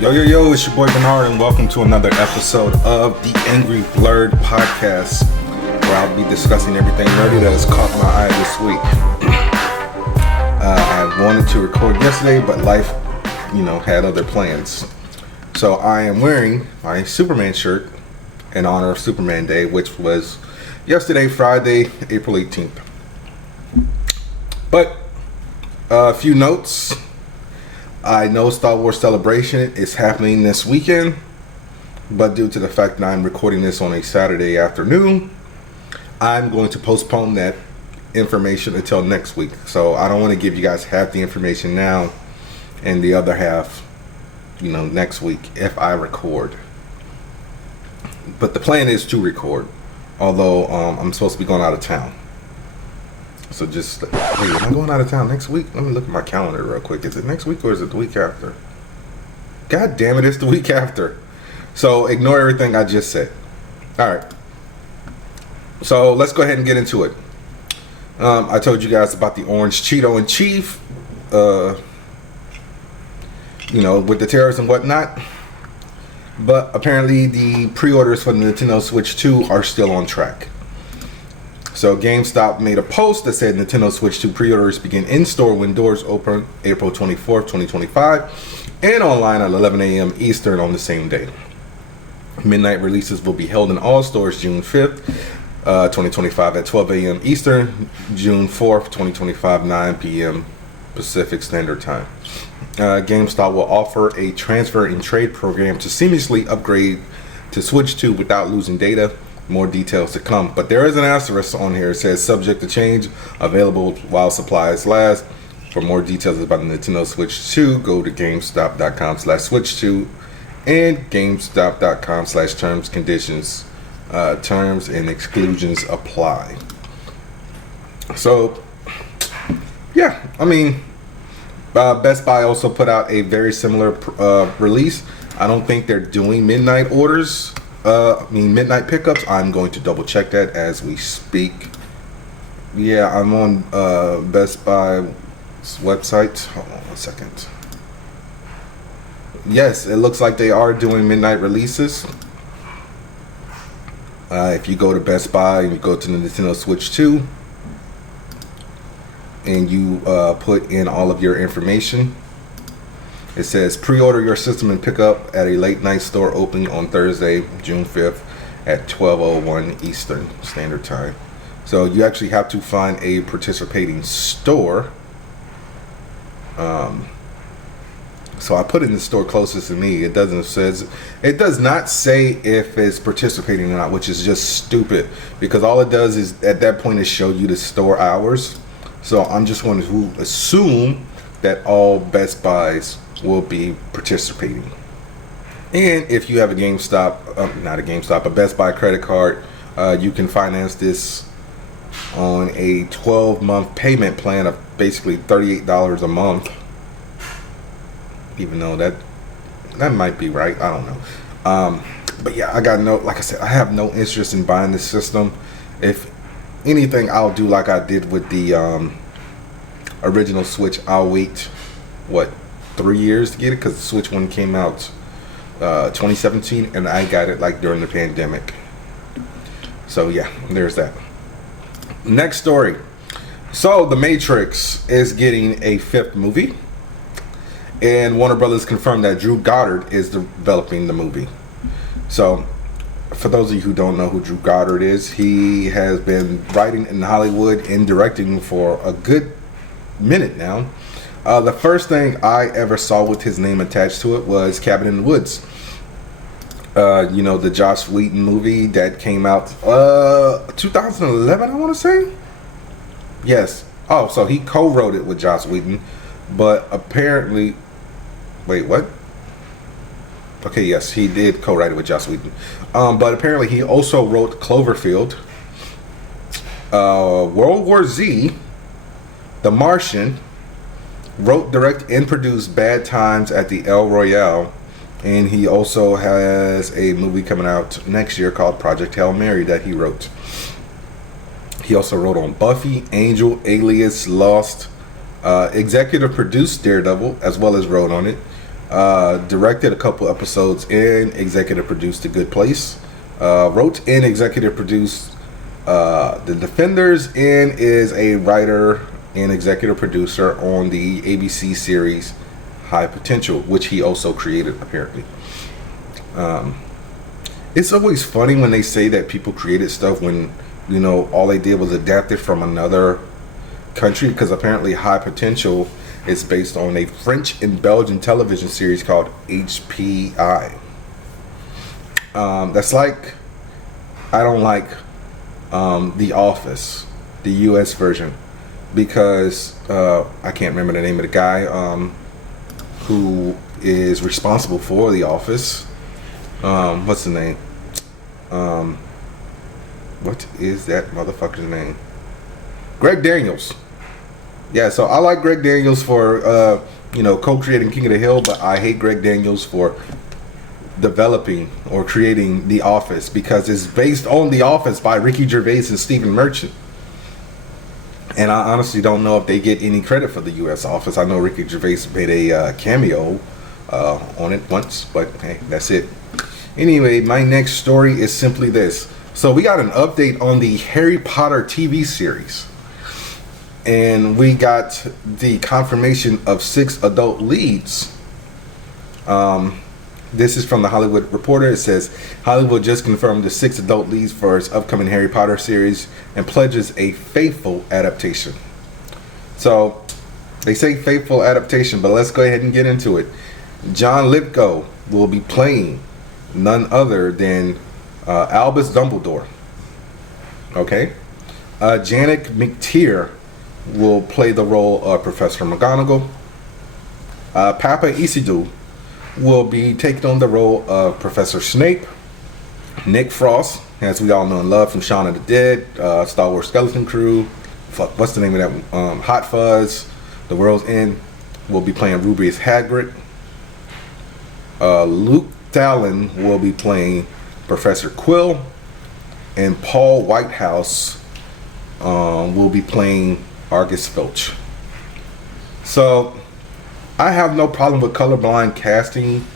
Yo, it's your boy Bernard, and welcome to another episode of the Angry Blerd podcast, where I'll be discussing everything nerdy that has caught my eye this week. I wanted to record yesterday, but life, had other plans. So I am wearing my Superman shirt in honor of Superman Day, which was yesterday, Friday, April 18th. But a few notes. I know Star Wars Celebration is happening this weekend, but due to the fact that I'm recording this on a Saturday afternoon, I'm going to postpone that information until next week. So I don't want to give you guys half the information now and the other half, next week if I record. But the plan is to record, although I'm supposed to be going out of town. So just, wait, am I going out of town next week? Let me look at my calendar real quick. Is it next week or is it the week after? God damn it, it's the week after. So ignore everything I just said. Alright. So let's go ahead and get into it. I told you guys about the Orange Cheeto in Chief. With the tariffs and whatnot. But apparently the pre-orders for the Nintendo Switch 2 are still on track. So GameStop made a post that said Nintendo Switch 2 pre-orders begin in-store when doors open April 24th, 2025, and online at 11 a.m. Eastern on the same day. Midnight releases will be held in all stores June 5th, 2025 at 12 a.m. Eastern, June 4th, 2025, 9 p.m. Pacific Standard Time. GameStop will offer a transfer and trade program to seamlessly upgrade to Switch 2 without losing data. More details to come, but there is an asterisk on here. It says subject to change, available while supplies last. For more details about the Nintendo Switch 2, go to GameStop.com/Switch2 and GameStop.com/terms conditions. Terms and exclusions apply. So, yeah, Best Buy also put out a very similar release. I don't think they're doing midnight orders. Midnight pickups. I'm going to double check that as we speak. Yeah, I'm on Best Buy's website. Hold on one second. Yes, it looks like they are doing midnight releases. If you go to Best Buy and you go to the Nintendo Switch 2 and you put in all of your information, it says pre-order your system and pick up at a late night store opening on Thursday, June 5th at 12:01 Eastern Standard Time. So you actually have to find a participating store. So I put in the store closest to me. It does not say if it's participating or not, which is just stupid because all it does is at that point is show you the store hours. So I'm just going to assume that all Best Buys will be participating. And if you have a a Best Buy credit card, you can finance this on a 12-month payment plan of basically $38 a month. Even though that might be right, I don't know. But yeah, I have no interest in buying this system. If anything, I'll do like I did with the original Switch. I'll wait 3 years to get it because the Switch 1 came out 2017 and I got it during the pandemic. So yeah, there's that. Next story. So The Matrix is getting a 5th movie, and Warner Brothers confirmed that Drew Goddard is developing the movie. So for those of you who don't know who Drew Goddard is, he has been writing in Hollywood and directing for a good minute now. The first thing I ever saw with his name attached to it was Cabin in the Woods. The Joss Whedon movie that came out 2011, I want to say. Yes. Oh, so he co-wrote it with Joss Whedon, but apparently, wait, what? Okay, yes, he did co-write it with Joss Whedon. But apparently he also wrote Cloverfield, World War Z, The Martian, wrote, direct, and produced Bad Times at the El Royale, and he also has a movie coming out next year called Project Hail Mary that he wrote. He also wrote on Buffy, Angel, Alias, Lost, executive produced Daredevil, as well as wrote on it. Directed a couple episodes and executive produced The Good Place. Wrote and executive produced The Defenders, and is a writer and executive producer on the ABC series High Potential, which he also created apparently. It's always funny when they say that people created stuff when, you know, all they did was adapt it from another country, because apparently High Potential is based on a French and Belgian television series called HPI. That's like, I don't like The Office, the US version, because I can't remember the name of the guy who is responsible for The Office. What's the name? What is that motherfucker's name? Greg Daniels. Yeah, so I like Greg Daniels for co-creating King of the Hill, but I hate Greg Daniels for developing or creating The Office, because it's based on The Office by Ricky Gervais and Stephen Merchant. And I honestly don't know if they get any credit for the US Office. I know Ricky Gervais made a cameo on it once, but hey, that's it. Anyway, my next story is simply this. So we got an update on the Harry Potter TV series. And we got the confirmation of 6 adult leads. This is from the Hollywood Reporter. It says, Hollywood just confirmed the 6 adult leads for its upcoming Harry Potter series and pledges a faithful adaptation. So, they say faithful adaptation, but let's go ahead and get into it. John Lithgow will be playing none other than Albus Dumbledore. Okay? Janet McTeer will play the role of Professor McGonagall. Papa Isidore will be taking on the role of Professor Snape. Nick Frost, as we all know and love from Shaun of the Dead, Star Wars Skeleton Crew, what's the name of that one? Hot Fuzz, The World's End, will be playing Rubius Hagrid. Luke Talon will be playing Professor Quill, and Paul Whitehouse will be playing Argus Filch. So I have no problem with colorblind casting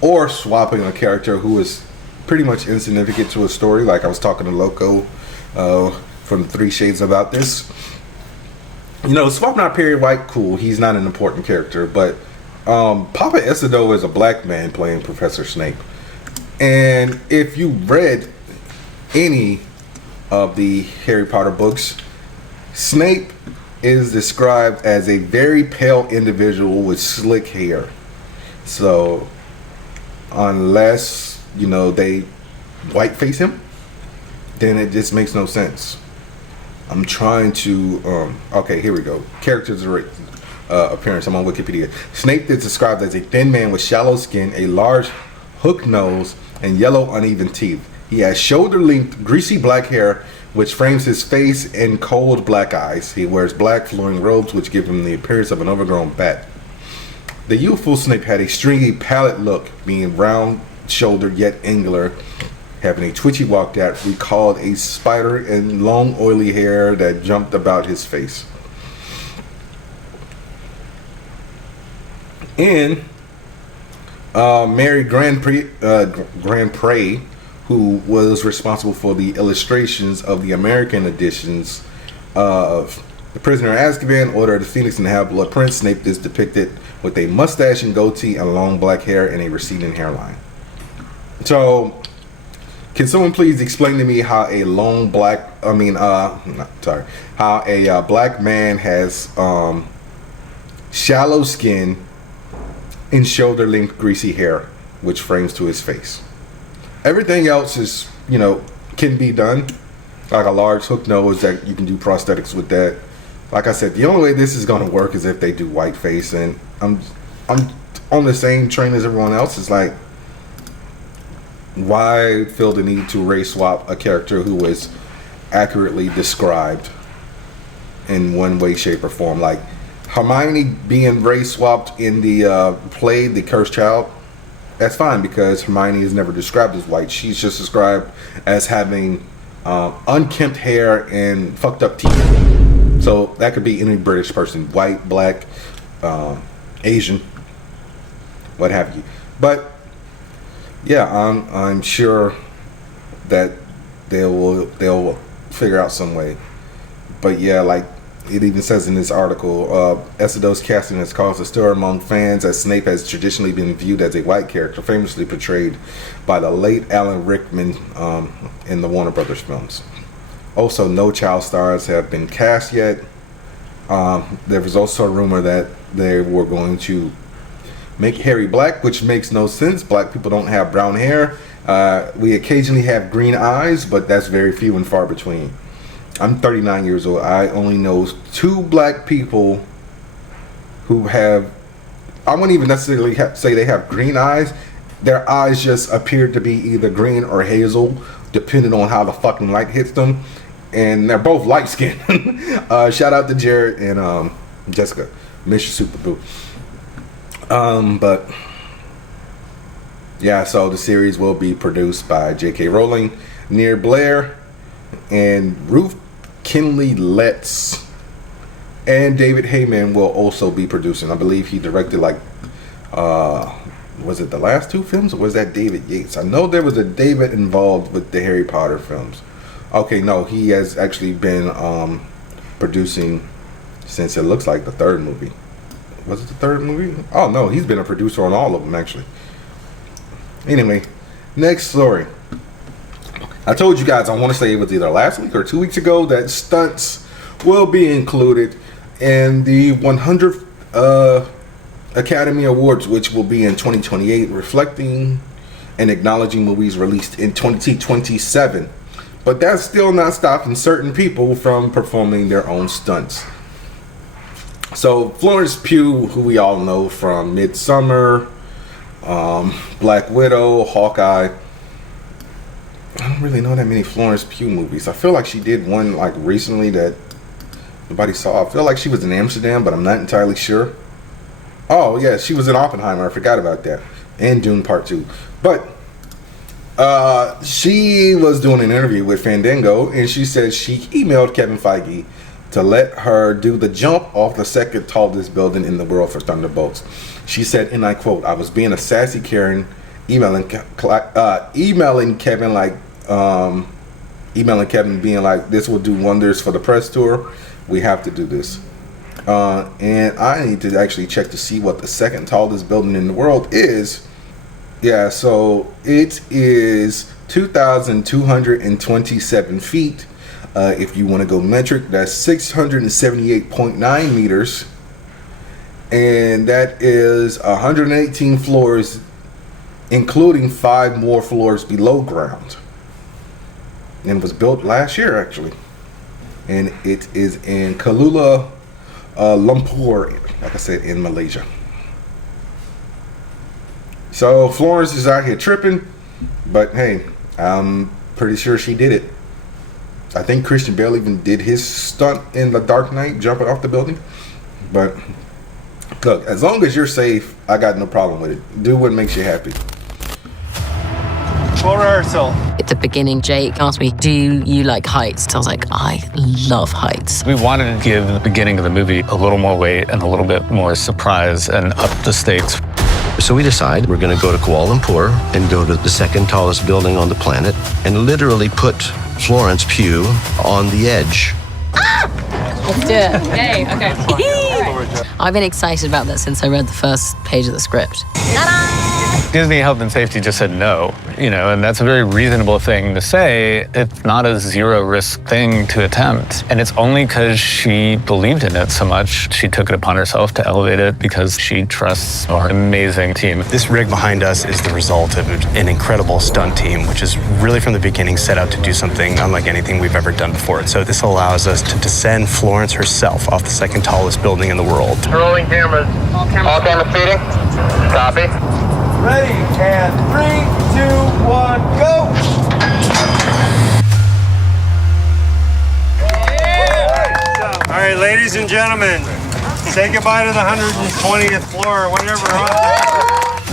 or swapping a character who is pretty much insignificant to a story. Like I was talking to Loco from the 3 Shades about this. You know, swapping out Perry White, cool. He's not an important character, but Papa Isidore is a black man playing Professor Snape. And if you read any of the Harry Potter books, Snape is described as a very pale individual with slick hair. So unless, you know, they whiteface him, then it just makes no sense. I'm trying to okay, here we go. Characters appearance. I'm on Wikipedia. Snape is described as a thin man with shallow skin, a large hook nose, and yellow uneven teeth. He has shoulder-length, greasy black hair, which frames his face, and cold black eyes. He wears black flowing robes, which give him the appearance of an overgrown bat. The youthful Snape had a stringy, pallid look, being round-shouldered yet angular, having a twitchy walk that recalled a spider, and long, oily hair that jumped about his face. And Mary Grandpré, who was responsible for the illustrations of the American editions of The Prisoner of Azkaban, Order of the Phoenix, and Half-Blood Prince, Snape is depicted with a mustache and goatee and long black hair and a receding hairline. So, can someone please explain to me how a how a black man has shallow skin and shoulder-length greasy hair, which frames to his face? Everything else is, you know, can be done. Like a large hook nose, that you can do prosthetics with that. Like I said, the only way this is going to work is if they do whiteface, and I'm on the same train as everyone else. It's like, why feel the need to race swap a character who is accurately described in one way, shape, or form? Like Hermione being race swapped in the play The Cursed Child, that's fine, because Hermione is never described as white. She's just described as having unkempt hair and fucked up teeth. So that could be any British person, white, black, Asian. what have you. But yeah, I'm sure that they'll figure out some way. But yeah, like it even says in this article, Essodo's casting has caused a stir among fans as Snape has traditionally been viewed as a white character, famously portrayed by the late Alan Rickman in the Warner Brothers films. Also, no child stars have been cast yet. There was also a rumor that they were going to make Harry black, which makes no sense. Black people don't have brown hair. We occasionally have green eyes, but that's very few and far between. I'm 39 years old. I only know 2 black people who have, I wouldn't even necessarily say they have green eyes. Their eyes just appear to be either green or hazel, depending on how the fucking light hits them. And they're both light skinned. Shout out to Jared and Jessica, Mr. Super Boo. But yeah, so the series will be produced by J.K. Rowling, Near Blair, and Ruth Kinley Letts, and David Heyman will also be producing. I believe he directed like was it the last 2 films, or was that David Yates? I know there was a David involved with the Harry Potter films. Okay, no, he has actually been producing since it looks like the 3rd movie. Was it the 3rd movie? Oh no, he's been a producer on all of them actually. Anyway, next story. I told you guys, I want to say it was either last week or 2 weeks ago, that stunts will be included in the 100th Academy Awards, which will be in 2028, reflecting and acknowledging movies released in 2027. But that's still not stopping certain people from performing their own stunts. So Florence Pugh, who we all know from Midsommar, Black Widow, Hawkeye. I don't really know that many Florence Pugh movies. I feel like she did one like recently that nobody saw. I feel like she was in Amsterdam, but I'm not entirely sure. Oh yeah, she was in Oppenheimer. I forgot about that. And Dune Part 2. But she was doing an interview with Fandango, and she said she emailed Kevin Feige to let her do the jump off the 2nd tallest building in the world for Thunderbolts. She said, and I quote, "I was being a sassy Karen, emailing Kevin like, emailing Kevin being like, this will do wonders for the press tour. We have to do this. And I need to actually check to see what the 2nd tallest building in the world is. Yeah, so it is 2,227 feet. If you want to go metric, that's 678.9 meters. And that is 118 floors, including 5 more floors below ground. And it was built last year, actually. And it is in Kuala Lumpur, like I said, in Malaysia. So Florence is out here tripping, but hey, I'm pretty sure she did it. I think Christian Bale even did his stunt in The Dark Knight, jumping off the building. But look, as long as you're safe, I got no problem with it. Do what makes you happy. Full rehearsal. At the beginning, Jake asked me, do you like heights? So I was like, I love heights. We wanted to give the beginning of the movie a little more weight and a little bit more surprise and up the stakes. So we decide we're going to go to Kuala Lumpur and go to the 2nd tallest building on the planet and literally put Florence Pugh on the edge. Let's do it. Yay, okay. I've been excited about that since I read the first page of the script. Disney Health and Safety just said no, and that's a very reasonable thing to say. It's not a zero-risk thing to attempt. And it's only because she believed in it so much, she took it upon herself to elevate it because she trusts our amazing team. This rig behind us is the result of an incredible stunt team, which is really from the beginning set out to do something unlike anything we've ever done before. And so this allows us to descend Florence herself off the 2nd tallest building in the world. Rolling cameras. All cameras feeding. Copy. Ready, and 3, 2, 1, go! All right, ladies and gentlemen, say goodbye to the 120th floor or whatever.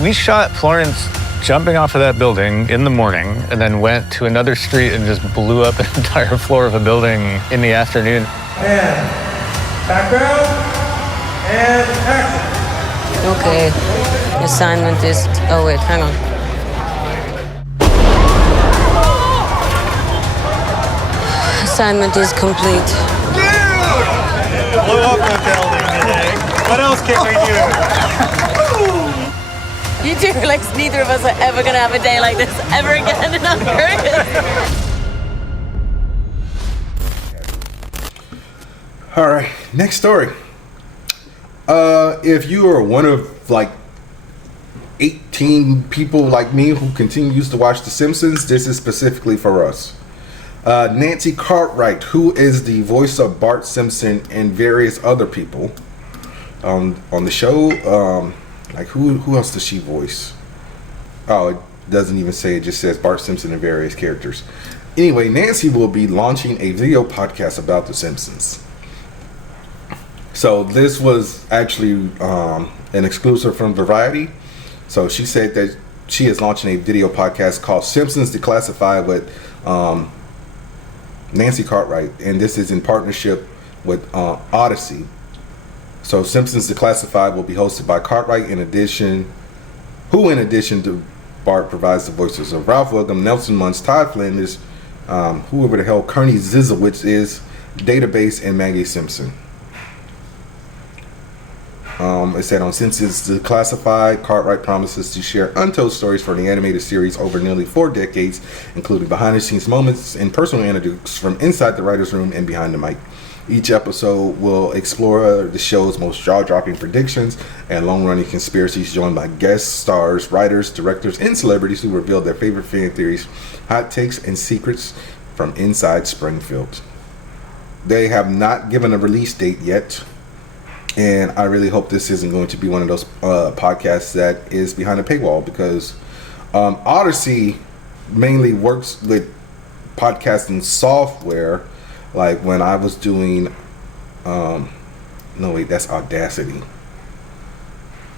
We shot Florence jumping off of that building in the morning and then went to another street and just blew up an entire floor of a building in the afternoon. And background, and action. Okay. Assignment is... Oh, wait, hang on. Assignment is complete. Blow up the building today. What else can we do? You two, like, neither of us are ever gonna have a day like this ever again in our careers. All right, next story. If you are one of like 18 people like me who continues to watch The Simpsons, this is specifically for us. Nancy Cartwright, who is the voice of Bart Simpson and various other people on the show, like who else does she voice? Oh, it doesn't even say, it just says Bart Simpson and various characters. Anyway, Nancy will be launching a video podcast about The Simpsons. So this was actually an exclusive from Variety. So she said that she is launching a video podcast called Simpsons Declassified with Nancy Cartwright, and this is in partnership with Odyssey. So Simpsons Declassified will be hosted by Cartwright, in addition to Bart, provides the voices of Ralph Wiggum, Nelson Muntz, Todd Flanders, whoever the hell Kearney Zizowitz is, Database, and Maggie Simpson. It said on Simpsons Declassified, Cartwright promises to share untold stories for the animated series over nearly 4 decades, including behind-the-scenes moments and personal anecdotes from inside the writer's room and behind the mic. Each episode will explore the show's most jaw-dropping predictions and long-running conspiracies, joined by guest stars, writers, directors, and celebrities who reveal their favorite fan theories, hot takes, and secrets from inside Springfield. They have not given a release date yet, and I really hope this isn't going to be one of those podcasts that is behind a paywall, because Odyssey mainly works with podcasting software. Like when I was doing, no wait, that's Audacity.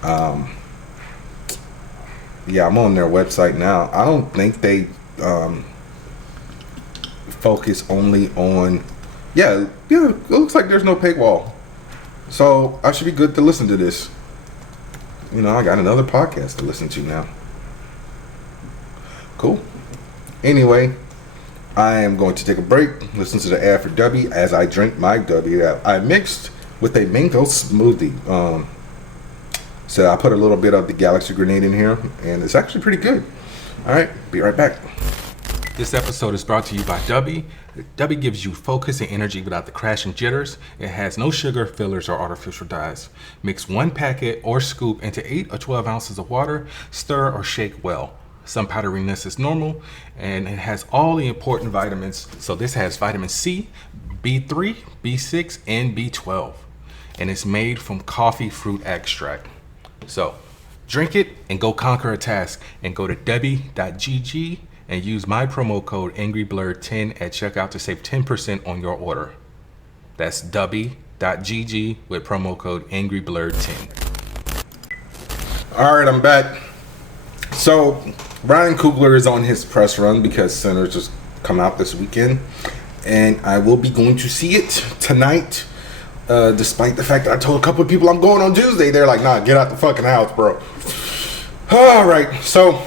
Yeah, I'm on their website now. I don't think they focus only on, yeah, it looks like there's no paywall. So I should be good to listen to this. You know, I got another podcast to listen to now. Cool. Anyway, I am going to take a break, listen to the ad for Dubby as I drink my Dubby that I mixed with a mango smoothie. So I put a little bit of the Galaxy Grenade in here, and it's actually pretty good. All right, be right back. This episode is brought to you by Dubby. Dubby gives you focus and energy without the crash and jitters. It has no sugar, fillers, or artificial dyes. Mix 1 packet or scoop into 8 or 12 ounces of water. Stir or shake well. Some powderiness is normal, and it has all the important vitamins. So this has vitamin C, B3, B6, and B12. And it's made from coffee fruit extract. So drink it and go conquer a task, and go to dubby.gg and use my promo code angryblerd10 at checkout to save 10% on your order. That's dubby.gg with promo code angryblerd10. All right, I'm back. So Ryan Coogler is on his press run because Sinners just come out this weekend, and I will be going to see it tonight. Despite the fact that I told a couple of people I'm going on Doomsday, they're like, nah, get out the fucking house, bro. All right, so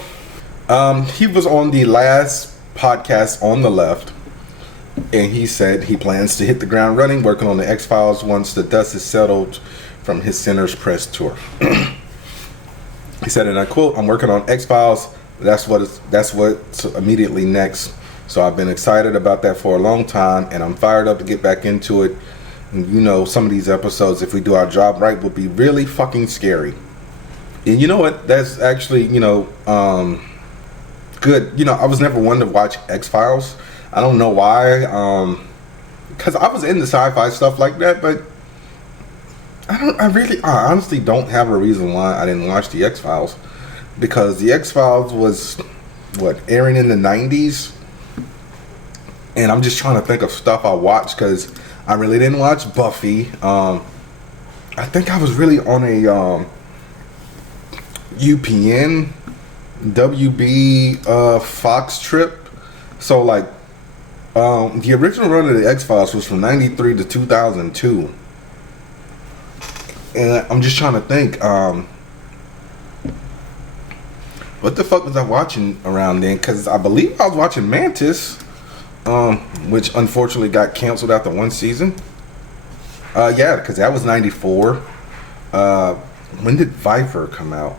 he was on the last podcast on the left, and he said he plans to hit the ground running, working on the X-Files once the dust is settled from his Sinners press tour. He said, and I quote, "I'm working on X-Files. That's what's immediately next. So I've been excited about that for a long time, and I'm fired up to get back into it. And you know, some of these episodes, if we do our job right, will be really fucking scary." And you know what? That's actually, you know, good. You know, I was never one to watch X-Files. I don't know why. Because I was into sci-fi stuff like that, but I honestly don't have a reason why I didn't watch the X-Files. Because the X-Files was, airing in the 90s? And I'm just trying to think of stuff I watched, because I really didn't watch Buffy. I think I was really on a UPN, WB Fox trip. So, like, the original run of the X-Files was from 93 to 2002. And I'm just trying to think. What the fuck was I watching around then? Because I believe I was watching Mantis, which unfortunately got canceled after one season. Yeah, because that was 94. When did Viper come out?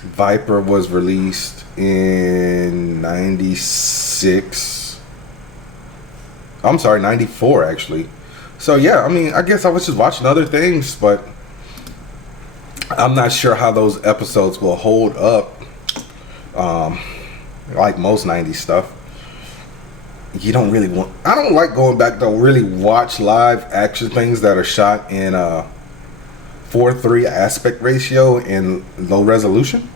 Viper was released in 96. I'm sorry, 94 actually. So yeah, I mean, I guess I was just watching other things, but I'm not sure how those episodes will hold up. Like most 90s stuff, you don't really want. I don't like going back to really watch live action things that are shot in 4:3 aspect ratio and low resolution.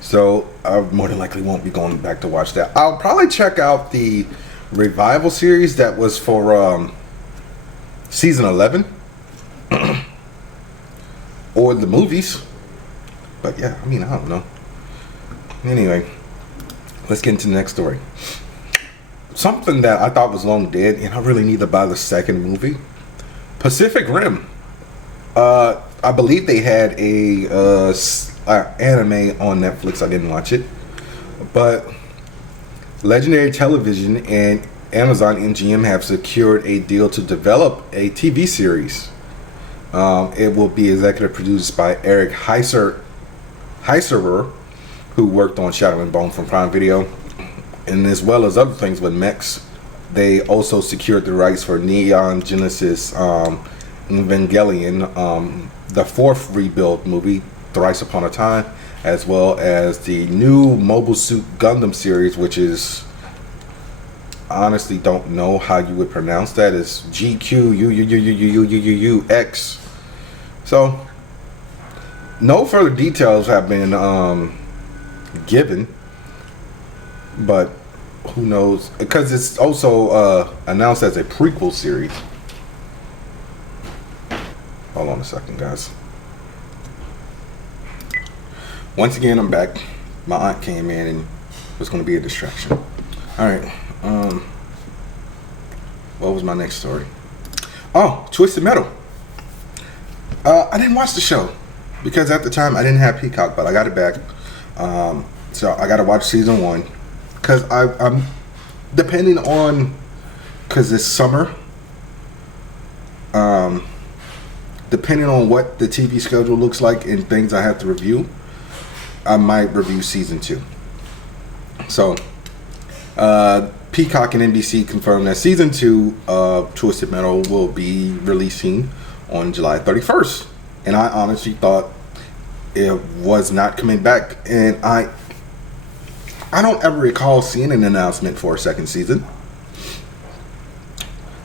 So I more than likely won't be going back to watch that. I'll probably check out the revival series that was for season 11 or the movies. But yeah, I mean, I don't know. Anyway, let's get into the next story. Something that I thought was long dead and I really need to buy the second movie. Pacific Rim. I believe they had a anime on Netflix. I didn't watch it, but Legendary Television and Amazon MGM have secured a deal to develop a TV series. It will be executive produced by Eric Heiserer, who worked on Shadow and Bone from Prime Video, and as well as other things with mechs. They also secured the rights for Neon Genesis Evangelion, the fourth rebuild movie, Thrice Upon a Time, as well as the new Mobile Suit Gundam series, which is, honestly don't know how you would pronounce that. It's GQUUUUUUUX. So no further details have been given, but who knows, because it's also announced as a prequel series. Hold on a second, guys. Once again, I'm back. My aunt came in and was going to be a distraction. Alright, what was my next story? Oh, Twisted Metal. I didn't watch the show because at the time I didn't have Peacock, but I got it back. So I got to watch season 1 because I'm depending on, because it's summer, depending on what the TV schedule looks like and things I have to review, I might review season 2. So Peacock and NBC confirmed that season 2 of Twisted Metal will be releasing on July 31st, and I honestly thought it was not coming back, and I don't ever recall seeing an announcement for a second season.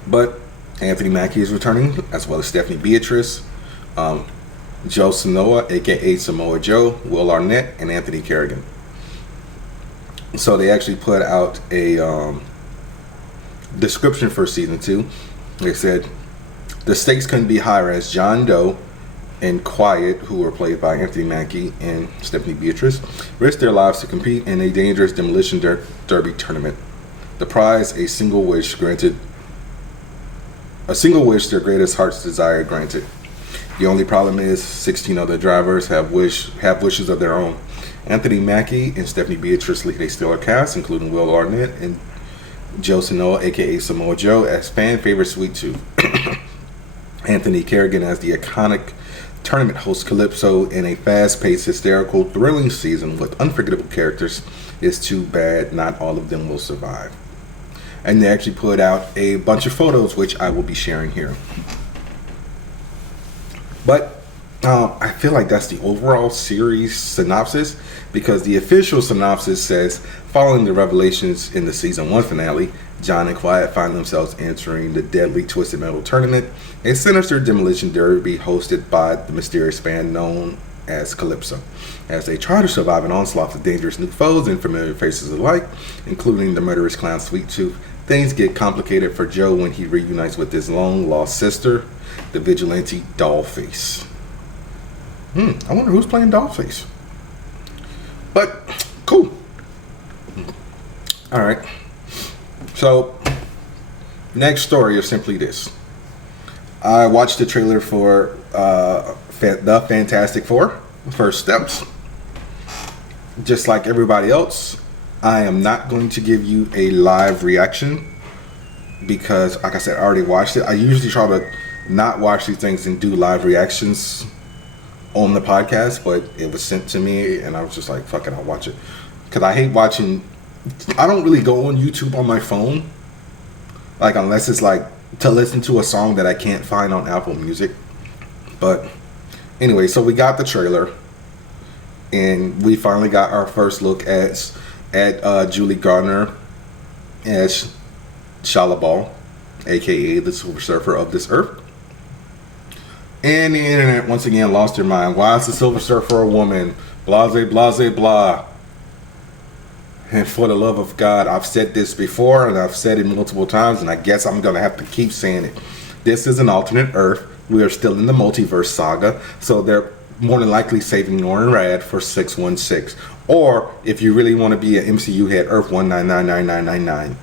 But Anthony Mackie is returning, as well as Stephanie Beatrice, Joe Sanoa, aka Samoa Joe, Will Arnett, and Anthony Kerrigan. So they actually put out a description for season 2. They said the stakes couldn't be higher as John Doe and Quiet, who were played by Anthony Mackie and Stephanie Beatrice, risk their lives to compete in a dangerous demolition derby tournament. The prize, a single wish their greatest heart's desire granted. The only problem is 16 other drivers have wishes of their own. Anthony Mackie and Stephanie Beatrice lead a stellar cast, including Will Arnett and Joe Sanoa, aka Samoa Joe, as fan favorite Sweet Tooth. Anthony Kerrigan as the iconic tournament host Calypso in a fast-paced, hysterical, thrilling season with unforgettable characters. It's too bad not all of them will survive. And they actually put out a bunch of photos, which I will be sharing here. But I feel like that's the overall series synopsis, because the official synopsis says, following the revelations in the season 1 finale, John and Quiet find themselves entering the deadly Twisted Metal tournament, a sinister demolition derby hosted by the mysterious band known as Calypso. As they try to survive an onslaught of dangerous new foes and familiar faces alike, including the murderous clown Sweet Tooth, things get complicated for Joe when he reunites with his long-lost sister, the vigilante Dollface. I wonder who's playing Dollface. But, cool. Alright. So, next story is simply this. I watched the trailer for the Fantastic Four, first steps. Just like everybody else, I am not going to give you a live reaction because, like I said, I already watched it. I usually try to not watch these things and do live reactions on the podcast, but it was sent to me and I was just like, fuck it, I'll watch it. Because I hate watching, I don't really go on YouTube on my phone, like unless it's like to listen to a song that I can't find on Apple Music. But anyway, so we got the trailer and we finally got our first look at Julie Garner as Shala Ball, aka the Silver Surfer of this earth. And the internet once again lost their mind. Why is the Silver Surfer a woman? Blase, blase, blah. And for the love of God, I've said this before and I've said it multiple times, and I guess I'm going to have to keep saying it. This is an alternate Earth. We are still in the multiverse saga, so they're more than likely saving Norrin Rad for 616. Or, if you really want to be an MCU head, Earth 1999999.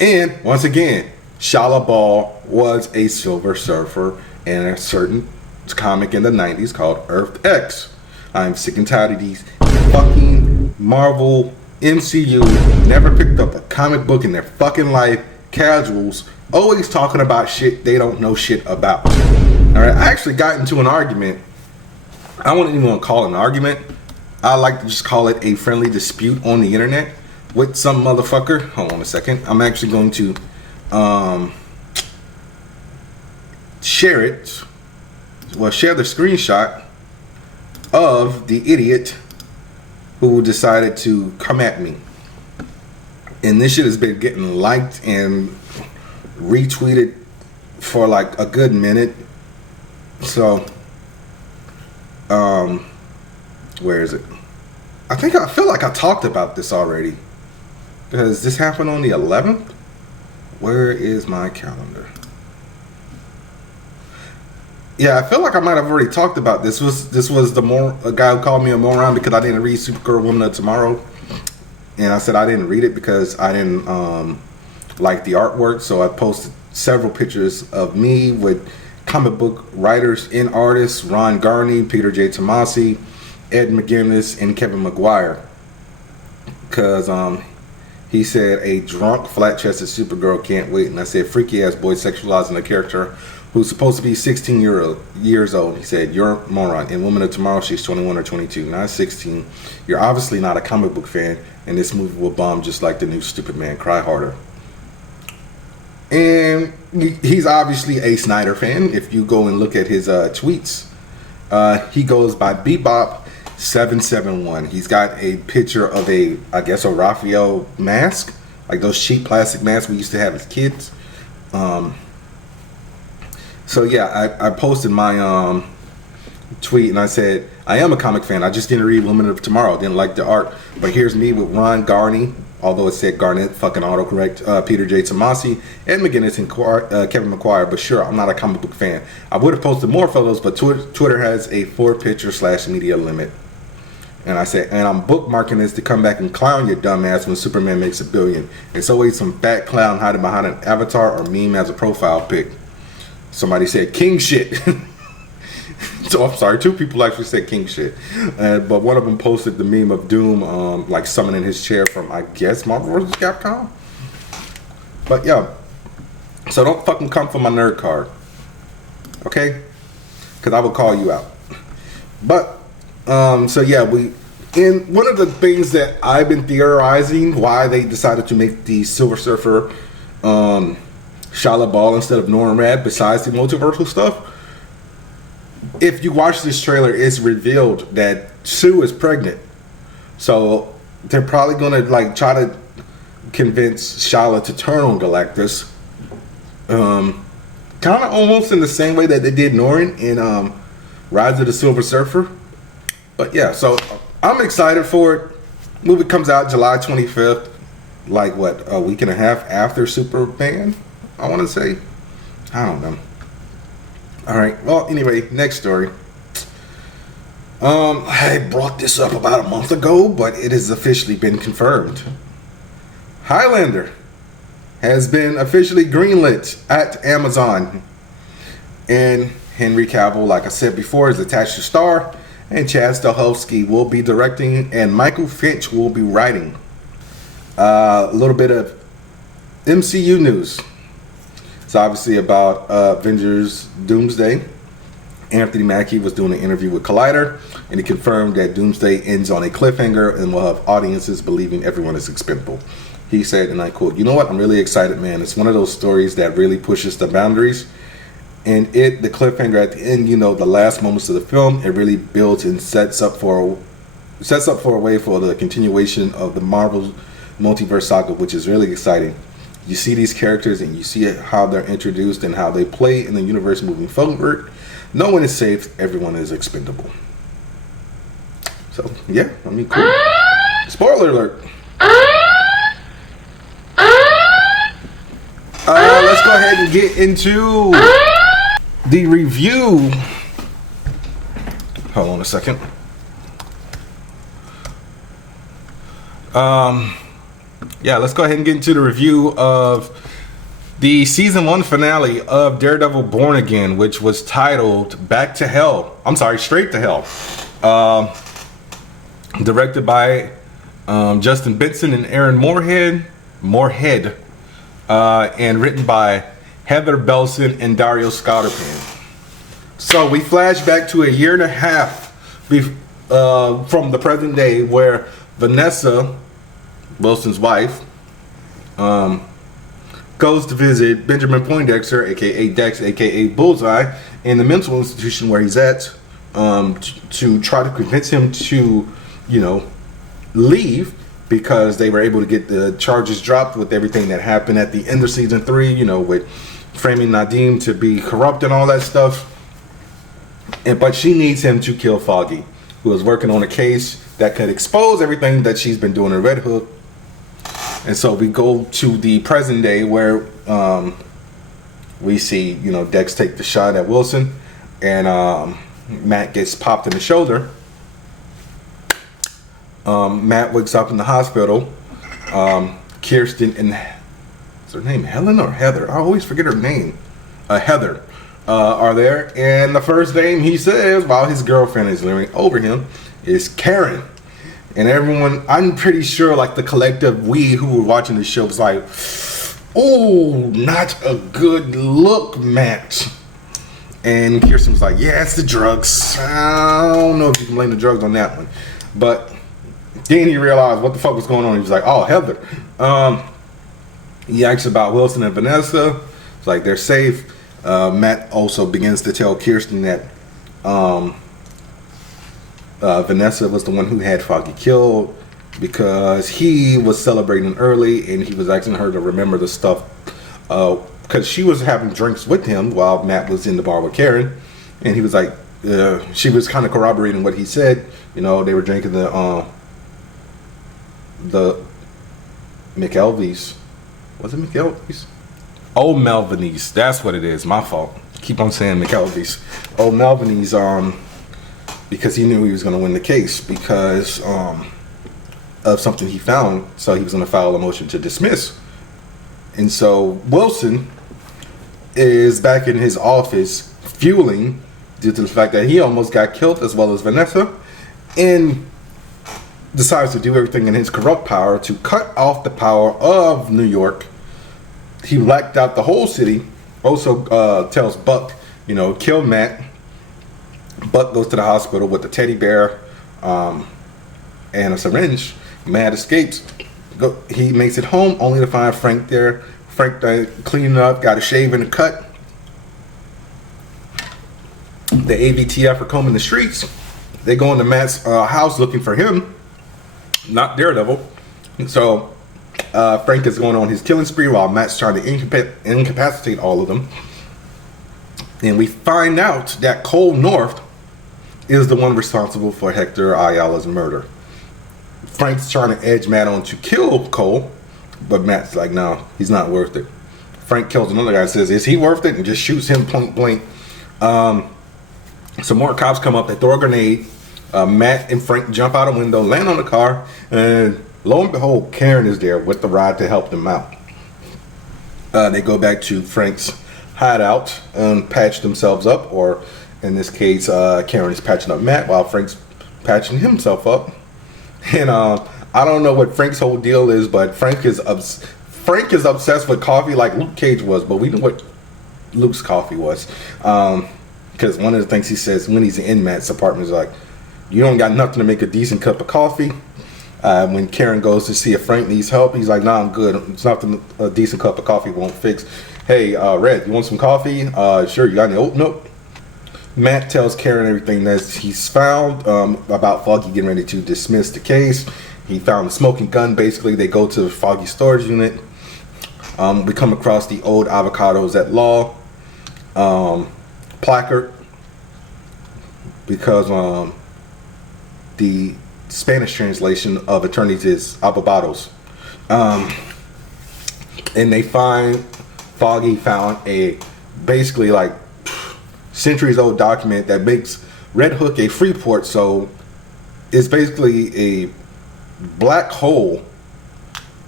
And, once again, Shala Ball was a Silver Surfer in a certain comic in the 90s called Earth X. I'm sick and tired of these fucking Marvel MCU never picked up a comic book in their fucking life casuals, always talking about shit they don't know shit about. Alright, I actually got into an argument. I wouldn't even want to call it an argument. I like to just call it a friendly dispute on the internet with some motherfucker. Hold on a second. I'm actually going to share it. Well, share the screenshot of the idiot who decided to come at me. And this shit has been getting liked and retweeted for like a good minute. So, where is it? I feel like I talked about this already. Because this happened on the 11th? Where is my calendar? Yeah, I feel like I might have already talked about this. This was a guy who called me a moron because I didn't read Supergirl Woman of Tomorrow. And I said I didn't read it because I didn't like the artwork. So I posted several pictures of me with comic book writers and artists, Ron Garney, Peter J. Tomasi, Ed McGuinness, and Kevin McGuire. Because he said a drunk, flat-chested Supergirl can't wait. And I said, freaky ass boy sexualizing a character who's supposed to be 16 years old. He said, you're a moron. In Woman of Tomorrow, she's 21 or 22, not 16. You're obviously not a comic book fan, and this movie will bomb just like the new Stupid Man, Cry Harder. And he's obviously a Snyder fan. If you go and look at his tweets, he goes by Bebop771. He's got a picture of a Raphael mask, like those cheap plastic masks we used to have as kids. So yeah, I posted my tweet and I said, I am a comic fan. I just didn't read Woman of Tomorrow. Didn't like the art. But here's me with Ron Garney, although it said Garnett, fucking autocorrect, Peter J. Tomasi, Ed McGuinness, and Kevin McGuire. But sure, I'm not a comic book fan. I would have posted more photos, but Twitter has a 4-picture/media limit. And I said, and I'm bookmarking this to come back and clown your dumbass when Superman makes $1 billion. It's always some fat clown hiding behind an avatar or meme as a profile pic. Somebody said king shit. So I'm sorry, 2 people actually said king shit. But one of them posted the meme of Doom like summoning his chair from, I guess, Marvel vs. Capcom. But yeah, so don't fucking come for my nerd card, okay? Because I will call you out. But so yeah, and one of the things that I've been theorizing why they decided to make the Silver Surfer Shala Ball instead of Norrin Rad, besides the multiversal stuff, if you watch this trailer, it's revealed that Sue is pregnant. So they're probably gonna like try to convince Shala to turn on Galactus. Kind of almost in the same way that they did Norrin in Rise of the Silver Surfer. But yeah, so I'm excited for it. Movie comes out July 25th, like what, a week and a half after Superman, I want to say. I don't know. Alright, well, anyway, next story. I brought this up about a month ago, but it has officially been confirmed. Highlander has been officially greenlit at Amazon. And Henry Cavill, like I said before, is attached to star and Chad Stahelski will be directing, and Michael Finch will be writing. A little bit of MCU news. It's obviously about Avengers Doomsday. Anthony Mackie was doing an interview with Collider, and he confirmed that Doomsday ends on a cliffhanger and will have audiences believing everyone is expendable. He said, and I quote, "You know what? I'm really excited, man. It's one of those stories that really pushes the boundaries. And the cliffhanger at the end, you know, the last moments of the film, it really builds and sets up for a way for the continuation of the Marvel multiverse saga, which is really exciting. You see these characters and you see how they're introduced and how they play in the universe moving forward. No one is safe. Everyone is expendable." So, yeah, I mean, cool. Spoiler alert. Let's go ahead and get into the review. Hold on a second. Yeah, let's go ahead and get into the review of the season 1 finale of Daredevil Born Again, which was titled Back to Hell. I'm sorry, Straight to Hell. Directed by Justin Benson and Aaron Moorhead, and written by Heather Belson and Dario Scotterpan. So we flash back to a year and a half from the present day, where Vanessa, Wilson's wife, goes to visit Benjamin Poindexter, aka Dex, aka Bullseye, in the mental institution where he's at, to try to convince him to, you know, leave, because they were able to get the charges dropped with everything that happened at the end of season 3, you know, with framing Nadim to be corrupt and all that stuff. But she needs him to kill Foggy, who is working on a case that could expose everything that she's been doing in Red Hook. And so we go to the present day, where we see, you know, Dex take the shot at Wilson, and Matt gets popped in the shoulder. Matt wakes up in the hospital. Kirsten and, is her name Helen or Heather? I always forget her name. Heather are there, and the first name he says while his girlfriend is leering over him is Karen. And everyone, I'm pretty sure, like the collective we who were watching the show was like, "Oh, not a good look, Matt." And Kirsten was like, "Yeah, it's the drugs. I don't know if you can blame the drugs on that one." But then he realized what the fuck was going on. He was like, "Oh, Heather." He asks about Wilson and Vanessa. It's like they're safe. Matt also begins to tell Kirsten that Vanessa was the one who had Foggy killed, because he was celebrating early and he was asking her to remember the stuff, because she was having drinks with him while Matt was in the bar with Karen, and he was like, she was kind of corroborating what he said. You know, they were drinking the McElvey's. Was it McElvey's? Old Melvinese. That's what it is. My fault. Keep on saying McElvey's. Old Melvinese. Because he knew he was going to win the case because of something he found. So he was going to file a motion to dismiss. And so Wilson is back in his office fueling due to the fact that he almost got killed, as well as Vanessa, and decides to do everything in his corrupt power to cut off the power of New York. He blacked out the whole city. Also tells Buck, you know, kill Matt. Buck goes to the hospital with a teddy bear and a syringe. Matt escapes. He makes it home only to find Frank there. Frank cleaning up, got a shave and a cut. The AVTF are combing the streets. They go into Matt's house looking for him, not Daredevil. So Frank is going on his killing spree while Matt's trying to incapacitate all of them. And we find out that Cole North is the one responsible for Hector Ayala's murder. Frank's trying to edge Matt on to kill Cole, but Matt's like, no, he's not worth it. Frank kills another guy and says, is he worth it? And just shoots him point blank. Some more cops come up, they throw a grenade. Matt and Frank jump out a window, land on the car, and lo and behold, Karen is there with the ride to help them out. They go back to Frank's hideout and patch themselves up, or In this case, Karen is patching up Matt while Frank's patching himself up. And I don't know what Frank's whole deal is, but Frank is obsessed with coffee like Luke Cage was, but we know what Luke's coffee was. Because one of the things he says when he's in Matt's apartment is like, you don't got nothing to make a decent cup of coffee. When Karen goes to see if Frank needs help, he's like, nah, I'm good. It's nothing a decent cup of coffee won't fix. Hey, Red, you want some coffee? Sure, you got any oat milk? Matt tells Karen everything that he's found about Foggy getting ready to dismiss the case. He found a smoking gun. Basically, they go to the Foggy storage unit. We come across the old Avocados at Law placard because the Spanish translation of attorneys is abogados. And they find Foggy found a basically like centuries old document that makes Red Hook a free port, so it's basically a black hole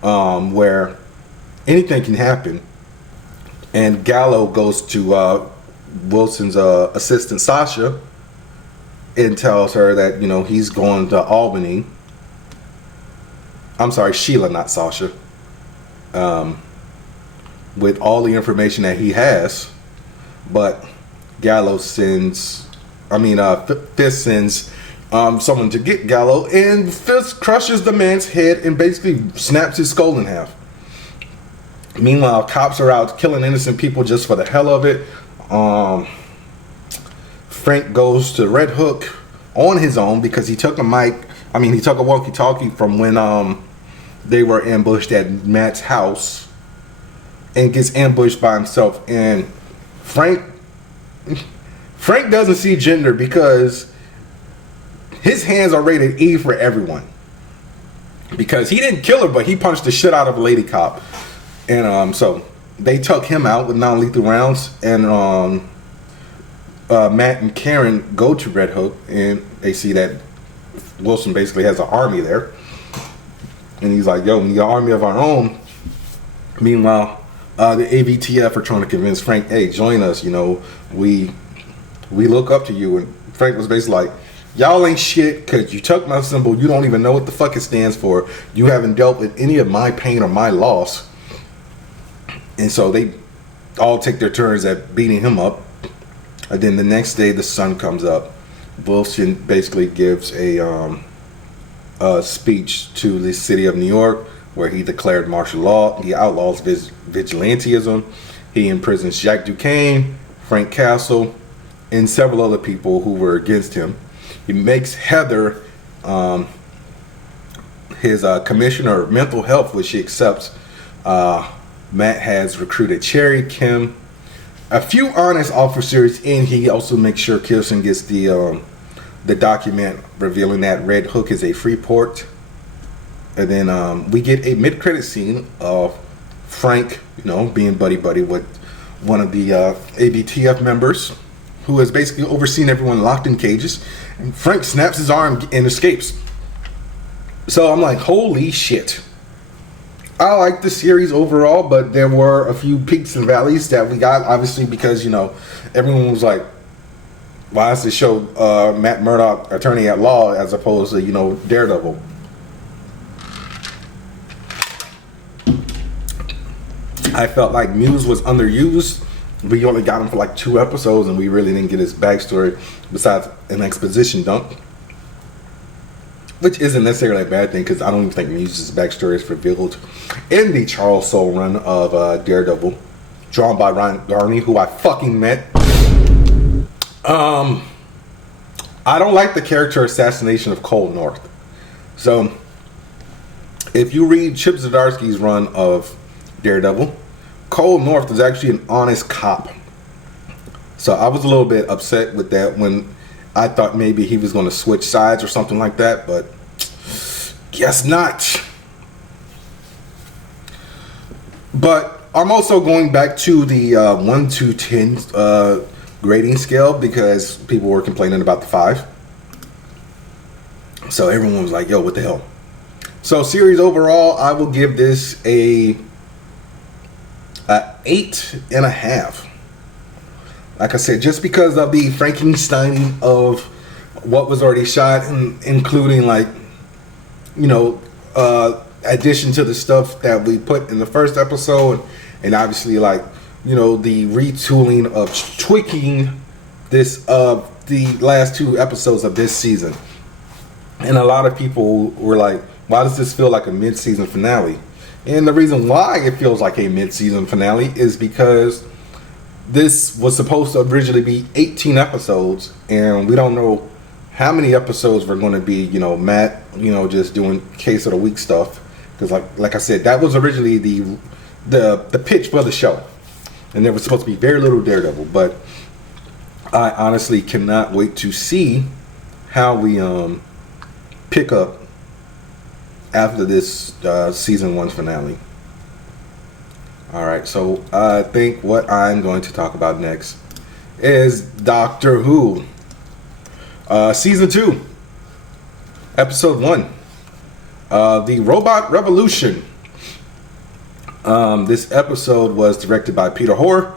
where anything can happen. And Gallo goes to Wilson's assistant Sasha and tells her that, you know, he's going to Albany. I'm sorry, Sheila, not Sasha. With all the information that he has, but Gallo sends, Fisk sends someone to get Gallo, and Fisk crushes the man's head and basically snaps his skull in half. Meanwhile, cops are out killing innocent people just for the hell of it. Frank goes to Red Hook on his own because he took a walkie-talkie from when they were ambushed at Matt's house, and gets ambushed by himself. And Frank doesn't see gender because his hands are rated E for everyone. Because he didn't kill her, but he punched the shit out of a lady cop. And so they took him out with non-lethal rounds. And Matt and Karen go to Red Hook, and they see that Wilson basically has an army there. And he's like, yo, we need an army of our own. Meanwhile, the AVTF are trying to convince Frank, hey, join us, you know, we look up to you. And Frank was basically like, y'all ain't shit because you took my symbol. You don't even know what the fuck it stands for. You haven't dealt with any of my pain or my loss. And so they all take their turns at beating him up. And then the next day the sun comes up. Wilson basically gives a speech to the city of New York where he declared martial law. He outlaws vigilantism. He imprisons Jack Duquesne, Frank Castle, and several other people who were against him. He makes Heather his commissioner of mental health, which he accepts. Matt has recruited Cherry, Kim, a few honest officers, and he also makes sure Kirsten gets the document revealing that Red Hook is a free port. And then we get a mid-credit scene of Frank, you know, being buddy-buddy with one of the ABTF members who has basically overseen everyone locked in cages. And Frank snaps his arm and escapes. So I'm like, holy shit. I like the series overall, but there were a few peaks and valleys that we got, obviously, because, you know, everyone was like, why is this show Matt Murdock, attorney at law, as opposed to, you know, Daredevil? I felt like Muse was underused. We only got him for like 2 episodes, and we really didn't get his backstory besides an exposition dump. Which isn't necessarily a bad thing, because I don't even think Muse's backstory is revealed in the Charles Soule run of Daredevil, drawn by Ron Garney, who I fucking met. I don't like the character assassination of Cole North. So, if you read Chip Zdarsky's run of Daredevil, Cole North is actually an honest cop. So I was a little bit upset with that when I thought maybe he was going to switch sides or something like that, but guess not. But I'm also going back to the 1 to 10 grading scale because people were complaining about the 5. So everyone was like, yo, what the hell? So series overall, I will give this a 8.5. like I said, just because of the Frankenstein of what was already shot, and including like, you know, addition to the stuff that we put in the first episode, and obviously like, you know, the retooling of tweaking this the last 2 episodes of this season. And a lot of people were like, why does this feel like a mid-season finale? And the reason why it feels like a mid-season finale is because this was supposed to originally be 18 episodes, and we don't know how many episodes were going to be, you know, Matt, you know, just doing case of the week stuff. Because like I said, that was originally the pitch for the show. And there was supposed to be very little Daredevil, but I honestly cannot wait to see how we pick up after this season 1 finale. Alright, so I think what I'm going to talk about next is Doctor Who. Season 2, Episode 1, The Robot Revolution. This episode was directed by Peter Hoare,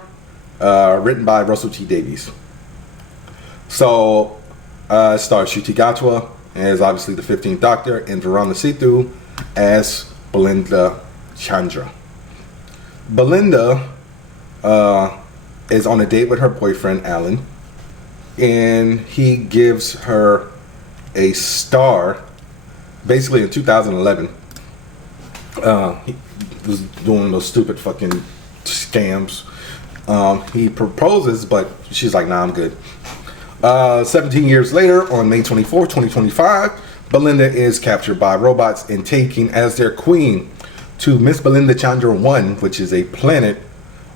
written by Russell T Davies. So, it stars Ncuti Gatwa as obviously the 15th Doctor, and Varuna Sithu as Belinda Chandra. Belinda is on a date with her boyfriend Alan, and he gives her a star. Basically, in 2011, he was doing those stupid fucking scams. He proposes, but she's like, "Nah, I'm good." 17 years later, on May 24th, 2025, Belinda is captured by robots and taken as their queen to Miss Belinda Chandra 1, which is a planet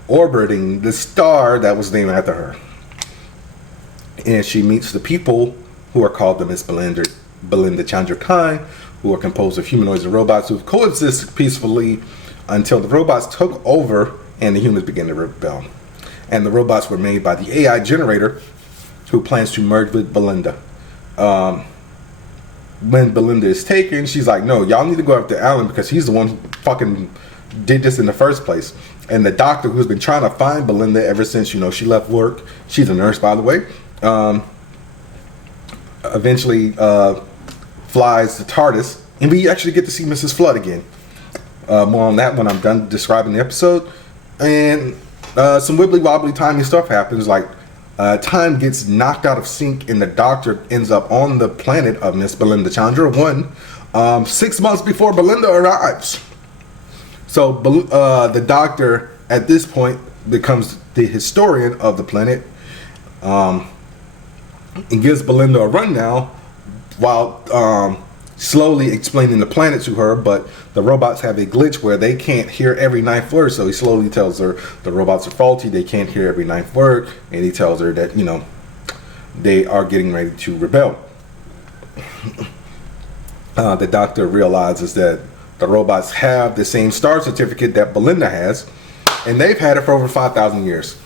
orbiting the star that was named after her. And she meets the people who are called the Miss Belinda Chandra kind, who are composed of humanoids and robots who coexist peacefully until the robots took over and the humans began to rebel. And the robots were made by the AI generator, who plans to merge with Belinda. When Belinda is taken, she's like, no, y'all need to go after Alan because he's the one who fucking did this in the first place. And the doctor, who's been trying to find Belinda ever since, you know, she left work, she's a nurse, by the way, eventually flies the TARDIS, and we actually get to see Mrs. Flood again. More on that when I'm done describing the episode. And some wibbly wobbly timey stuff happens, like time gets knocked out of sync, and the doctor ends up on the planet of Miss Belinda Chandra 1 6 months before Belinda arrives. So the doctor at this point becomes the historian of the planet, and gives Belinda a rundown while slowly explaining the planet to her. But the robots have a glitch where they can't hear every 9th word, so he slowly tells her the robots are faulty, they can't hear every 9th word, and he tells her that, you know, they are getting ready to rebel. The doctor realizes that the robots have the same star certificate that Belinda has, and they've had it for over 5,000 years.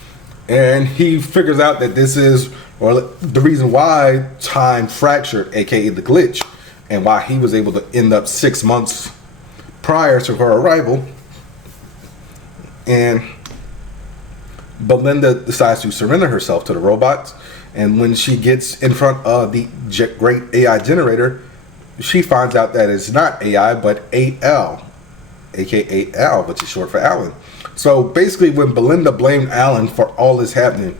And he figures out that this is the reason why time fractured, aka the glitch, and why he was able to end up 6 months prior to her arrival. And Belinda decides to surrender herself to the robots, and when she gets in front of the great AI generator, she finds out that it's not AI but AL, aka Al, which is short for Alan. So basically, when Belinda blamed Alan for all this happening,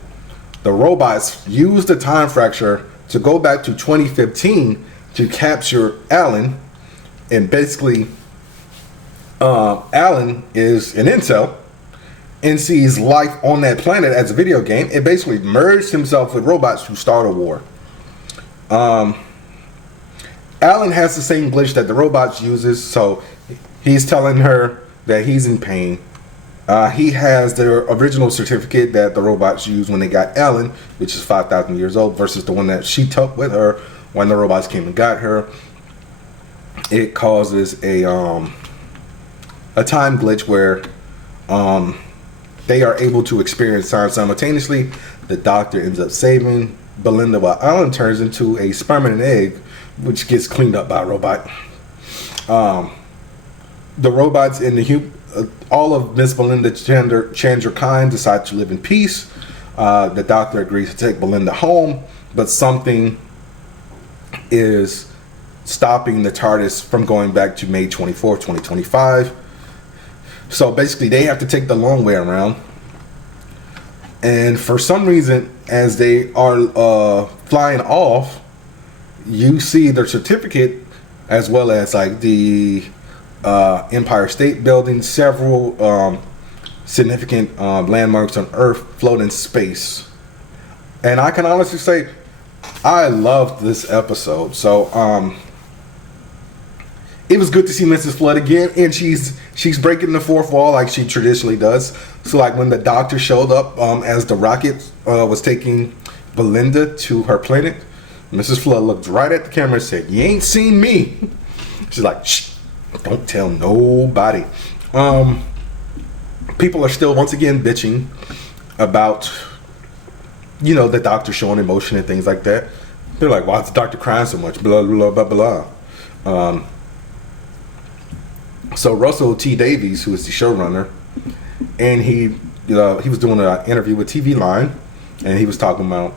the robots used the time fracture to go back to 2015 to capture Alan. And basically, Alan is an incel and sees life on that planet as a video game. It basically merged himself with robots to start a war. Alan has the same glitch that the robots uses, so he's telling her that he's in pain. He has the original certificate that the robots used when they got Alan, which is 5,000 years old, versus the one that she took with her when the robots came and got her. It causes a time glitch where they are able to experience time simultaneously. The doctor ends up saving Belinda while Alan turns into a sperm and an egg, which gets cleaned up by a robot. The robots and the all of Miss Belinda Chandra kind decide to live in peace. The doctor agrees to take Belinda home, but something is stopping the TARDIS from going back to May 24th, 2025. So basically, they have to take the long way around. And for some reason, as they are flying off, you see their certificate, as well as like the Empire State Building, several significant landmarks on Earth float in space. And I can honestly say I loved this episode. So it was good to see Mrs. Flood again, and she's breaking the fourth wall like she traditionally does. So like when the doctor showed up as the rocket was taking Belinda to her planet, Mrs. Flood looked right at the camera and said, "You ain't seen me." She's like, "Shh, don't tell nobody." People are still once again bitching about, you know, the doctor showing emotion and things like that. They're like, "Why is the doctor crying so much?" Blah blah blah blah. So Russell T Davies, who is the showrunner, and he was doing an interview with TV Line, and he was talking about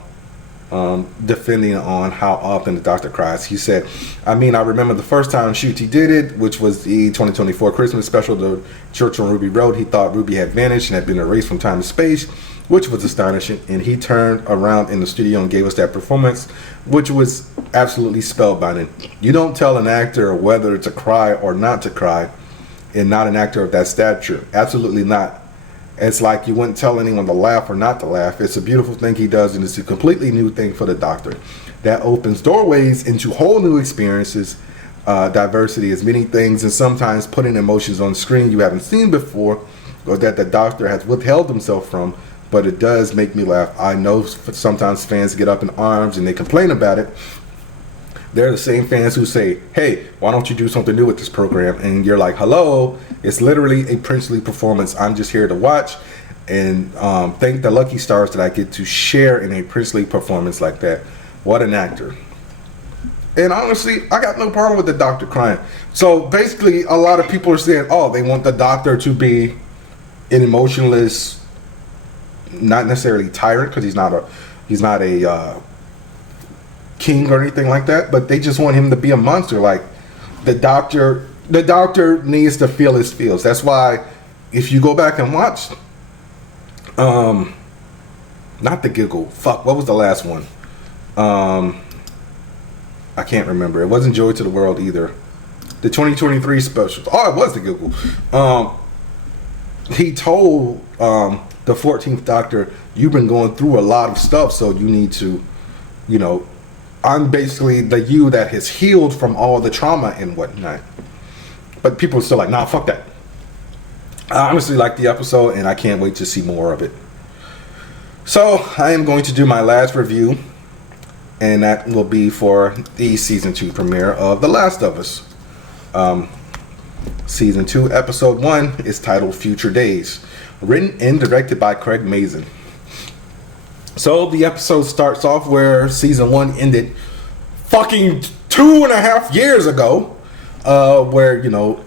defending on how often the doctor cries. He said, "I remember the first time Ncuti did it, which was the 2024 Christmas special, The Church on Ruby Road. He thought Ruby had vanished and had been erased from time and space, which was astonishing. And he turned around in the studio and gave us that performance, which was absolutely spellbinding. You don't tell an actor whether to cry or not to cry, and not an actor of that stature. Absolutely not. It's like you wouldn't tell anyone to laugh or not to laugh. It's a beautiful thing he does, and it's a completely new thing for the doctor. That opens doorways into whole new experiences. Diversity is many things, and sometimes putting emotions on screen you haven't seen before, or that the doctor has withheld himself from, but it does make me laugh. I know sometimes fans get up in arms and they complain about it. They're the same fans who say, "Hey, why don't you do something new with this program?" And you're like, "Hello, it's literally a princely performance. I'm just here to watch and thank the lucky stars that I get to share in a princely performance like that." What an actor. And honestly, I got no problem with the doctor crying. So basically, a lot of people are saying, oh, they want the doctor to be an emotionless, not necessarily tyrant, because he's not a king or anything like that, but they just want him to be a monster. Like the doctor needs to feel his feels. That's why if you go back and watch not the giggle, what was the last one? I can't remember. It wasn't Joy to the World either. The 2023 special. Oh, it was the giggle. He told the 14th Doctor, "You've been going through a lot of stuff, so you need to, I'm basically the you that has healed from all the trauma and whatnot." But people are still like, "Nah, fuck that." I honestly like the episode, and I can't wait to see more of it. So I am going to do my last review, and that will be for the season 2 premiere of The Last of Us. Season 2, episode 1 is titled Future Days, written and directed by Craig Mazin. So the episode starts off where season 1 ended fucking 2.5 years ago, where,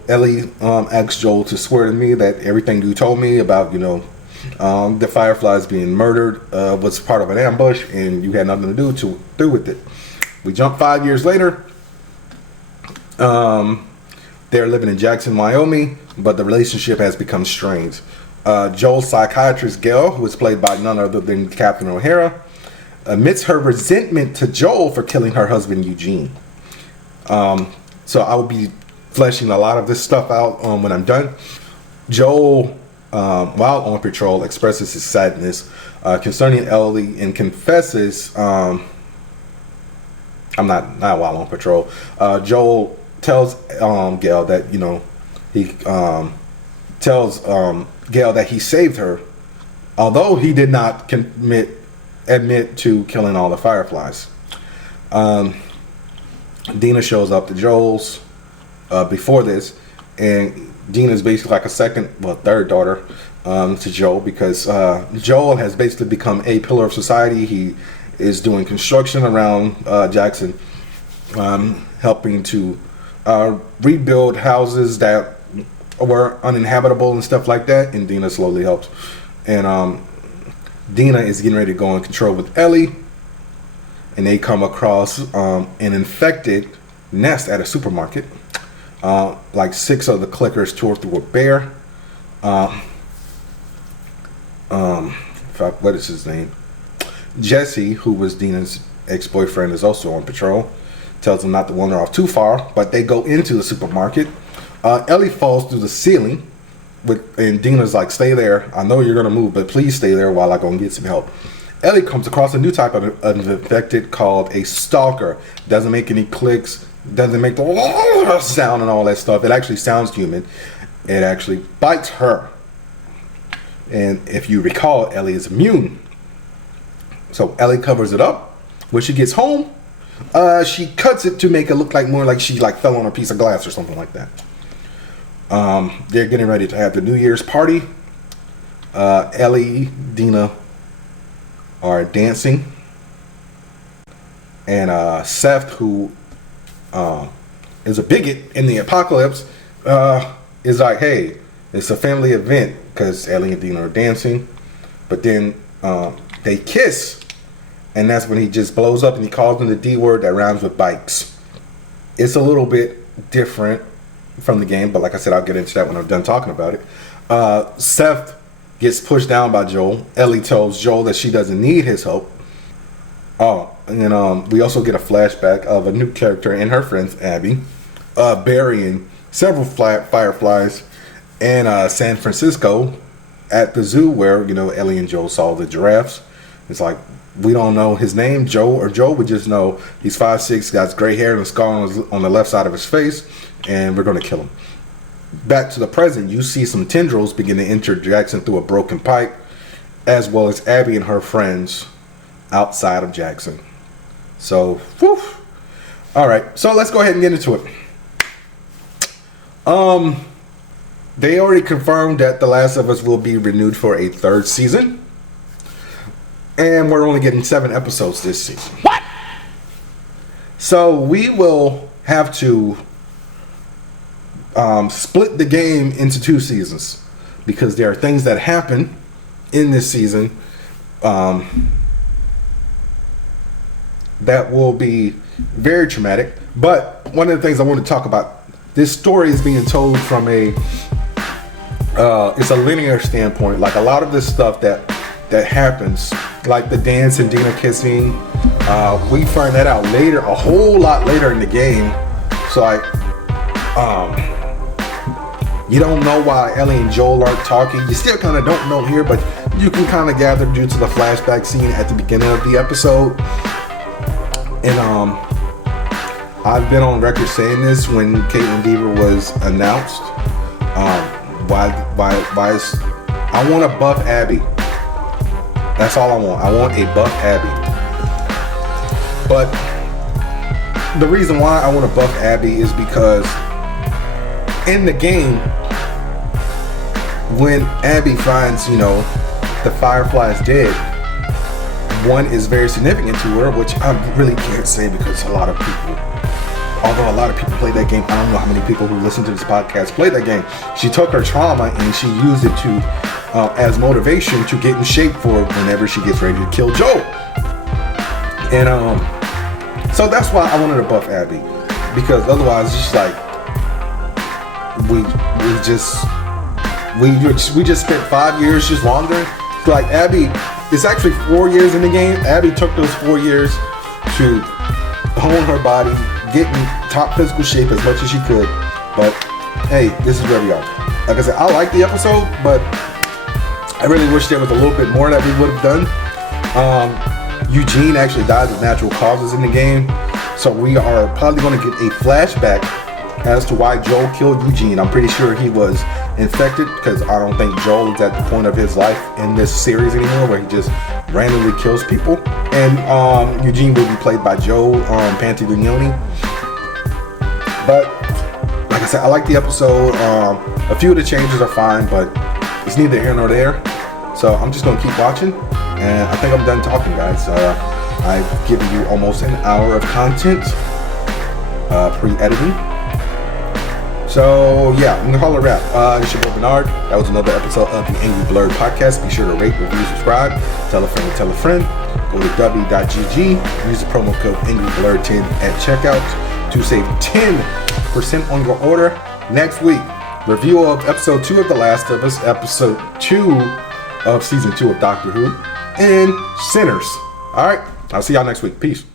Ellie asked Joel to swear to me that everything you told me about, the Fireflies being murdered was part of an ambush and you had nothing to do with it. We jump 5 years later. They're living in Jackson, Wyoming, but the relationship has become strained. Joel's psychiatrist, Gail, who is played by none other than Catherine O'Hara, admits her resentment to Joel for killing her husband, Eugene. So I will be fleshing a lot of this stuff out when I'm done. Joel, while on patrol, expresses his sadness concerning Ellie and confesses, I'm not while on patrol. Joel tells Gail that, he tells Gail that he saved her, although he did not admit to killing all the Fireflies. Dina shows up to Joel's before this, and Dina is basically like third daughter to Joel, because Joel has basically become a pillar of society. He is doing construction around Jackson, helping to rebuild houses that were uninhabitable and stuff like that, and Dina slowly helps. And Dina is getting ready to go in control with Ellie, and they come across an infected nest at a supermarket. Like 6 of the clickers tore through a bear. What is his name? Jesse, who was Dina's ex-boyfriend, is also on patrol. Tells them not to wander off too far, but they go into the supermarket. Ellie falls through the ceiling, and Dina's like, "Stay there. I know you're gonna move, but please stay there while I go and get some help." Ellie comes across a new type of infected called a stalker. Doesn't make any clicks. Doesn't make the sound and all that stuff. It actually sounds human. It actually bites her. And if you recall, Ellie is immune. So Ellie covers it up. When she gets home, she cuts it to make it look like more like she fell on a piece of glass or something like that. They're getting ready to have the New Year's party. Ellie, Dina are dancing, and Seth, who is a bigot in the apocalypse, is like, "Hey, it's a family event," because Ellie and Dina are dancing. But then they kiss, and that's when he just blows up and he calls them the D word that rhymes with bikes. It's a little bit different from the game, but like I said, I'll get into that when I'm done talking about it. Seth gets pushed down by Joel. Ellie tells Joel that she doesn't need his help. Oh, and we also get a flashback of a new character and her friends, Abby, burying several fireflies in San Francisco at the zoo where, Ellie and Joel saw the giraffes. It's like, we don't know his name, Joe. We just know he's 5'6", got gray hair and a scar on the left side of his face, and we're going to kill him. Back to the present, you see some tendrils begin to enter Jackson through a broken pipe, as well as Abby and her friends outside of Jackson. So, whew. All right, so let's go ahead and get into it. They already confirmed that The Last of Us will be renewed for a 3rd season. And we're only getting 7 episodes this season. What? So we will have to split the game into 2 seasons, because there are things that happen in this season that will be very traumatic. But one of the things I want to talk about, this story is being told from it's a linear standpoint. Like a lot of this stuff that happens, like the dance and Dina kissing, we find that out later, a whole lot later in the game. So you don't know why Ellie and Joel aren't talking. You still kind of don't know here, but you can kind of gather due to the flashback scene at the beginning of the episode. And I've been on record saying this when Caitlin Deaver was announced. Why is I want a buff Abby. That's all I want. I want a buff Abby. But the reason why I want a buff Abby is because in the game, when Abby finds, the Firefly's dead, one is very significant to her, which I really can't say because although a lot of people play that game, I don't know how many people who listen to this podcast play that game. She took her trauma and she used it as motivation to get in shape for whenever she gets ready to kill Joel. And so that's why I wanted to buff Abby, because otherwise it's just like we just spent 5 years just wandering. Like Abby, it's actually 4 years in the game. Abby took those 4 years to hone her body, get in top physical shape as much as she could. But hey, this is where we are. Like I said, I like the episode, but I really wish there was a little bit more that we would have done. Eugene actually dies of natural causes in the game, so we are probably going to get a flashback as to why Joel killed Eugene. I'm pretty sure he was infected, because I don't think Joel is at the point of his life in this series anymore where he just randomly kills people. And Eugene will be played by Joe Pantoliano. But like I said, I like the episode. A few of the changes are fine, but it's neither here nor there. So I'm just going to keep watching, and I think I'm done talking, guys. I've given you almost an hour of content, pre-editing. So yeah, I'm gonna call it a wrap. It's your boy Bernard. That was another episode of the Angry Blerd podcast. Be sure to rate, review, subscribe, tell a friend, tell a friend. Go to w.gg, use the promo code AngryBlerd10 at checkout to save 10% on your order. Next week, review of episode 2 of The Last of Us, episode 2 of season 2 of Doctor Who, and Sinners. All right, I'll see y'all next week. Peace.